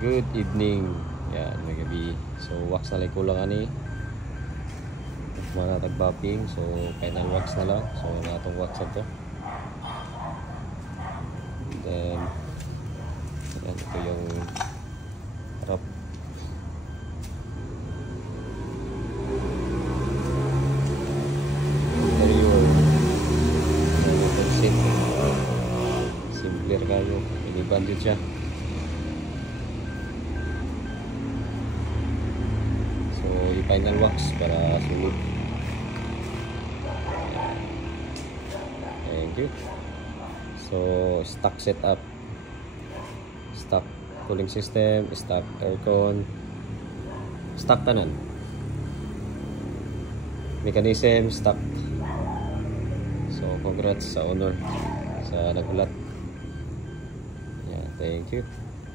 Good evening. Yan, may gabi. So, wax na lang kulang ani. Mga tagbapping. So, final wax na lang. So, natong wax na to. And then, yan, ito yung harap. Interior. Ito seat. Simpler kayo. Iniban din siya. So, i-final wax para sulod. Thank you. So, stock setup. Stock cooling system, stock aircon, stock tanan. Mechanism, stock. So, congrats sa owner sa nagulat. Yeah, thank you.